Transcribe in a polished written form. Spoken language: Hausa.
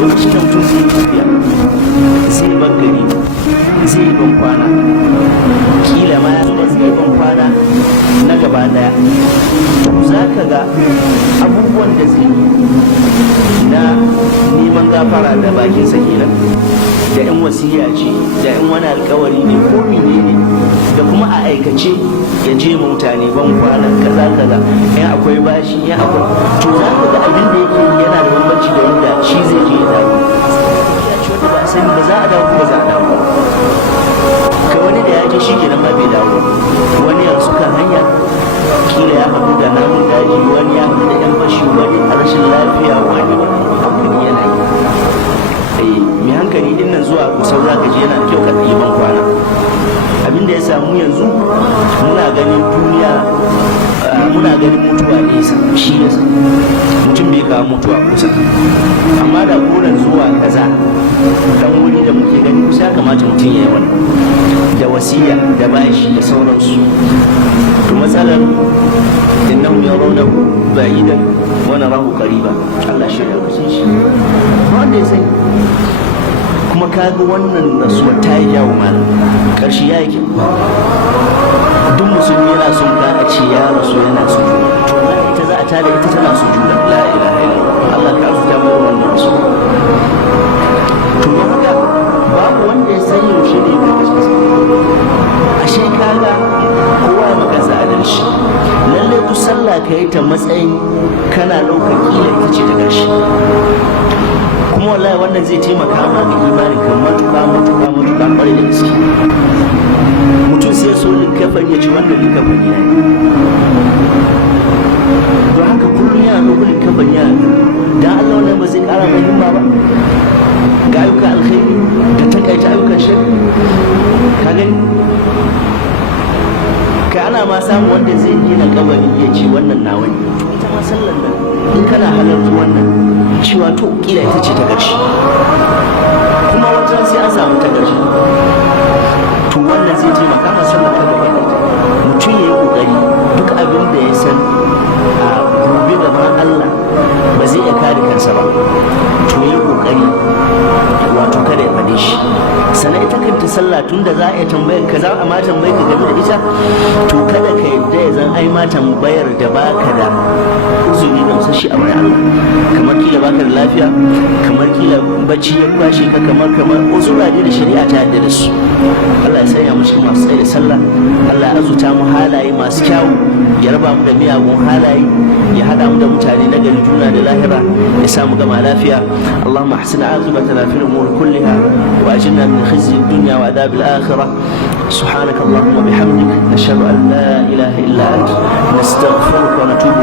lokacin da mutum zai tafiya zai bar gari zai yi ban kwana kila ma ya zai yi ban kwana na gaba daya za ka ga abubuwan da zai yi na neman gafara da bakin sa kenan da yan wasiya ce da yan wani alkawari ne ko menene da kuma a aikace ya je mutane ban kwana kaza kaza in akwai bashi in akwai to za ka ga abin da yake yana da bambanci da wanda shi zai je ya dawo ya ce wanda ba a sani ba za a dawo ko za a dawo ka wani da ya je shi kenan ma bai dawo wani ya rasu kan hanya kila ya haɗu da namun daji wani ya haɗu da yan bashi wani a rashin lafiya wani hankali yana yi mai hankali din nan zuwa kusau za ka je yana da kyau ka ɗaya ban kwana abinda ya samu yanzu muna ganin duniya muna ganin mutuwa nesa shi yasa mutum bai kawo mutuwa kusa amma da buran zuwa kaza dan wuri da muke gani kusa ya kamata mutum ya yi wannan da wasiya da bashi da sauransu to matsalar innahum yarawnahu ba'idan wa narahu qariba Allah shi ya kusa shi wanda ya sani kuma kaga wannan rasuwa ta yi yawo mana ƙarshe ya yi kyau duk musulmi yana son ka a ce ya rasu yana so to ita za a tada ita tana so juna la ilaha illallah Allah ka azuta mu wannan rasu to don haka babu wanda ya san yaushe ne ga gaskiya ashe kaga kowa ya maka adalci lalle ku sallah ka yi ta matsayin kana ɗaukar kila ita ce ta gashi kuma wallahi wannan zai taimaka ma ga imani kan matuƙa ƙwarai da gaske mutum sai so likafan ya ci wannan likafan ya yi don haka kullum yana ɗaukar likafan ya yi don Allah wannan ba zai ƙara mai himma ba ga ayyukan alkhairi da takaita ayyukan shari ka gani ka ana ma samu wanda zai gina kabari ya ce wannan nawa ne ita ma sallar nan in kana halarta wannan cewa to kila ita ce ta ƙarshe kuma wajen sai an samu ta ƙarshe to wannan zai taimaka masa da kabari mutum ya yi ƙoƙari duk abin da ya san a gobe gaban Allah ba zai iya kare kansa ba to ya yi ƙoƙari wato kada ya faɗe shi sannan ita kanta sallah tun da za a iya tambayar ka za a ma tambayar ka game da ita to kada ka yadda ya zan ai ma tambayar da baka da uzuri da musashi a wani Allah kamar kila baka da lafiya kamar kila bacci ya kwashe ka kamar uzura ne da shari'a ta yadda da su Allah ya sanya mu cikin masu tsaye da sallah Allah ya azuta mu halaye masu kyawu ya raba mu da miyagun halaye ya hada mu da mutane na gari juna da lahira ya samu gama lafiya Allahumma ahsin aqibatana fil umur kullaha wa ajirna min khizyi ad-dunya wa adhab al-akhirah سبحانك اللهم وبحمدك نشهد أن لا إله إلا أنت نستغفرك ونتوب